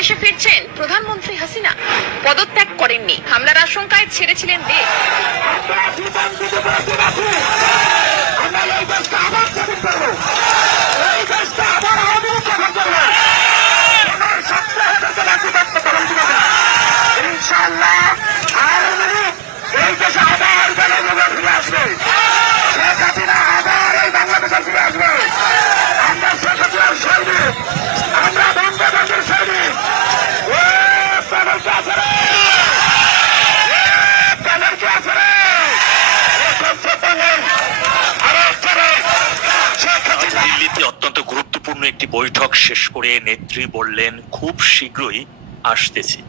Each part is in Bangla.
স্বদেশে ফিরছেন প্রধানমন্ত্রী হাসিনা। পদত্যাগ করেননি, হামলার আশঙ্কায় ছেড়েছিলেন দেশ। দিল্লিতে অত্যন্ত গুরুত্বপূর্ণ একটি বৈঠক শেষ করে নেত্রী বললেন খুব শীঘ্রই আসতেছি।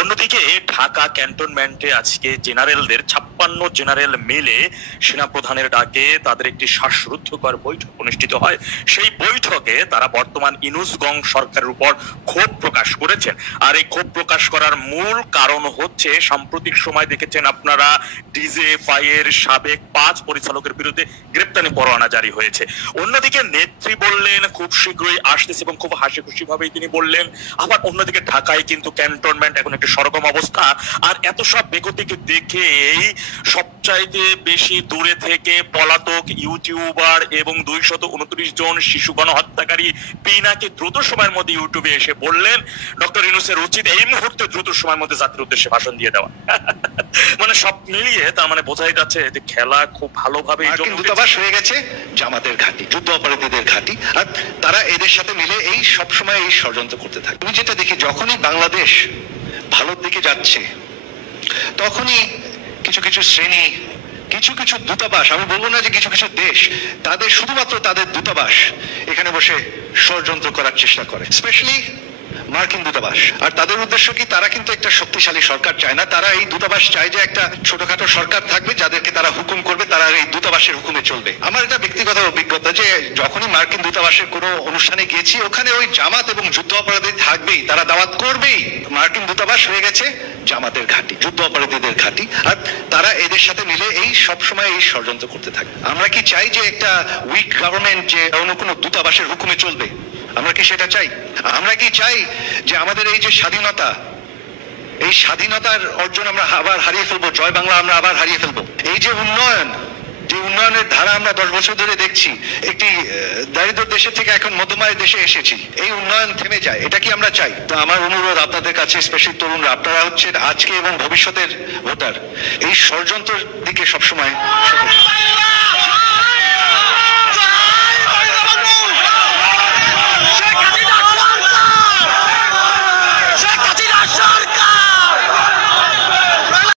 অন্যদিকে ঢাকা ক্যান্টনমেন্টে আজকে জেনারেলদের 56 জেনারেল মিলে সেনাপ্রধানের ডাকে তাদের একটি শ্বাসরুদ্ধকর বৈঠক অনুষ্ঠিত হয়। সেই বৈঠকে তারা বর্তমান ইনুসগং সরকারের উপর ক্ষোভ প্রকাশ করেছেন। আর এই ক্ষোভ প্রকাশ করার মূল কারণ হচ্ছে সাম্প্রতিক সময় দেখেছেন আপনারা ডিজিএফআই এর সাবেক 5 পরিচালকের বিরুদ্ধে গ্রেপ্তারি পরোয়ানা জারি হয়েছে। অন্যদিকে নেত্রী বললেন খুব শীঘ্রই আসতেছে এবং খুব হাসি খুশি ভাবেই তিনি বললেন। আবার অন্যদিকে ঢাকায় কিন্তু ক্যান্টনমেন্ট এখন একটি সরগম অবস্থা। আর এত সব বেগতিকে দেখেই সবচাইতে বেশি দূরে থেকে পলাতক ইউটিউবার এবং 229 জন শিশু গণহত্যাকারী পিনাকে দ্রুত সময়ের মধ্যে ইউটিউবে এসে বললেন ডক্টর ইউনূসের উচিত এই মুহূর্তে দ্রুত সময়ের মধ্যে জাতির উদ্দেশ্যে ভাষণ দিয়ে দেওয়া। মানে সব মিলিয়ে তার মানে বোঝাই যাচ্ছে যে খেলা খুব ভালোভাবে দূতাবাস হয়ে গেছে জামাতের ঘাঁটি, যুদ্ধ অপরাধীদের ঘাঁটি। আর তারা এদের সাথে মিলে এই সবসময় এই ষড়যন্ত্র করতে থাকে। আমি যেটা দেখি যখনই বাংলাদেশ ভালোর দিকে যাচ্ছে তখনই কিছু কিছু শ্রেণী, কিছু কিছু দূতাবাস, আমি বলবো না যে কিছু কিছু দেশ, তাদের শুধুমাত্র তাদের দূতাবাস এখানে বসে ষড়যন্ত্র করার চেষ্টা করে, স্পেশালি মার্কিন দূতাবাস। আর তাদের উদ্দেশ্য কি? তারা কিন্তু একটা শক্তিশালী সরকার চায় না, তারা এই দূতাবাস চায় যে একটা ছোটখাটো সরকার থাকবে যাদেরকে তারা হুকুম করবে, তারা এই দূতাবাসের হুকুমে চলবে। আমার এটা ব্যক্তিগত অভিজ্ঞতা যে যখনই মার্কিন দূতাবাসের কোনো অনুষ্ঠানে গেছি ওখানে ওই জামাত এবং যুদ্ধ অপরাধী থাকবেই, তারা দাওয়াত করবেই। মার্কিন দূতাবাস হয়ে গেছে জামাতের ঘাঁটি, যুদ্ধ অপরাধীদের ঘাঁটি। আর তারা এদের সাথে মিলে এই সবসময় এই ষড়যন্ত্র করতে থাকে। আমরা কি চাই যে একটা উইক গভর্নমেন্ট যে অন্য কোনো দূতাবাসের হুকুমে চলবে? আমরা কি সেটা চাই? আমরা কি চাই যে আমাদের এই যে স্বাধীনতা, এই স্বাধীনতার অর্জন আমরা আবার হারিয়ে ফেলবো? জয় বাংলা আমরা আবার হারিয়ে ফেলবো? এই যে উন্নয়ন, যে উন্নয়নের ধারা আমরা 10 বছর ধরে দেখছি, একটি দারিদ্র দেশের থেকে এখন মধ্যমায়ের দেশে এসেছি, এই উন্নয়ন থেমে যায়, এটা কি আমরা চাই? তো আমার অনুরোধ আপনাদের কাছে, স্পেশালি তরুণরা, আপনারা হচ্ছেন আজকে এবং ভবিষ্যতের ভোটার, এই ষড়যন্ত্রের দিকে সবসময়